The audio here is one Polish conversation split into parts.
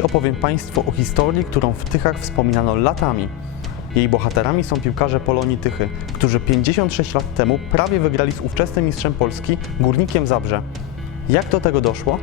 opowiem Państwu o historii, którą w Tychach wspominano latami. Jej bohaterami są piłkarze Polonii Tychy, którzy 56 lat temu prawie wygrali z ówczesnym mistrzem Polski, Górnikiem Zabrze. Jak do tego doszło?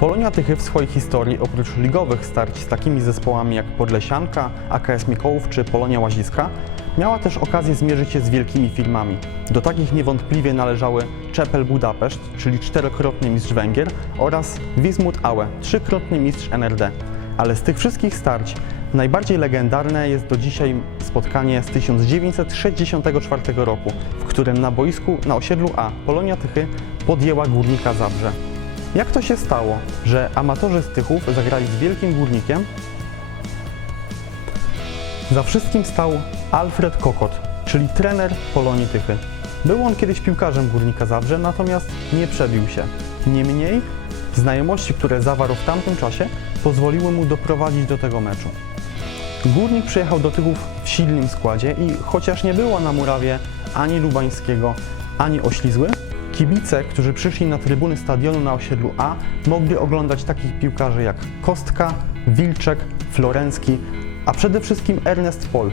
Polonia Tychy w swojej historii, oprócz ligowych starć z takimi zespołami jak Podlesianka, AKS Mikołów czy Polonia Łaziska, miała też okazję zmierzyć się z wielkimi firmami. Do takich niewątpliwie należały Czepel Budapeszt, czyli czterokrotny mistrz Węgier oraz Wismut Aue, trzykrotny mistrz NRD. Ale z tych wszystkich starć najbardziej legendarne jest do dzisiaj spotkanie z 1964 roku, w którym na boisku na osiedlu A Polonia Tychy podjęła Górnika Zabrze. Jak to się stało, że amatorzy z Tychów zagrali z Wielkim Górnikiem? Za wszystkim stał Alfred Kokot, czyli trener Polonii Tychy. Był on kiedyś piłkarzem Górnika Zabrze, natomiast nie przebił się. Niemniej znajomości, które zawarł w tamtym czasie, pozwoliły mu doprowadzić do tego meczu. Górnik przyjechał do Tychów w silnym składzie i chociaż nie było na murawie ani Lubańskiego, ani Oślizły, kibice, którzy przyszli na trybuny stadionu na osiedlu A, mogli oglądać takich piłkarzy jak Kostka, Wilczek, Florencki, a przede wszystkim Ernest Pol,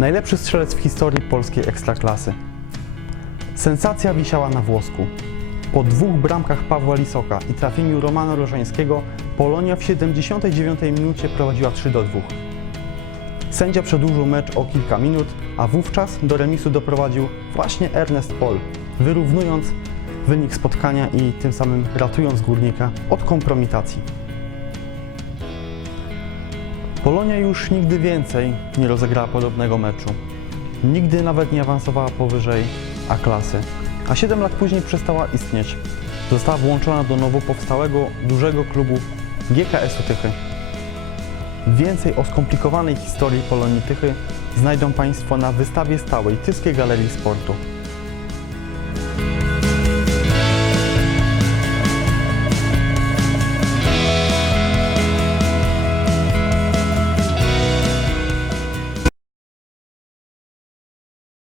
najlepszy strzelec w historii polskiej ekstraklasy. Sensacja wisiała na włosku. Po dwóch bramkach Pawła Lisoka i trafieniu Romana Rożańskiego Polonia w 79 minucie prowadziła 3 do 2. Sędzia przedłużył mecz o kilka minut, a wówczas do remisu doprowadził właśnie Ernest Pol, wyrównując wynik spotkania i tym samym ratując górnika od kompromitacji. Polonia już nigdy więcej nie rozegrała podobnego meczu. Nigdy nawet nie awansowała powyżej A-klasy, a 7 lat później przestała istnieć. Została włączona do nowo powstałego dużego klubu GKS-u Tychy. Więcej o skomplikowanej historii Polonii Tychy znajdą Państwo na wystawie stałej Tyskiej Galerii Sportu.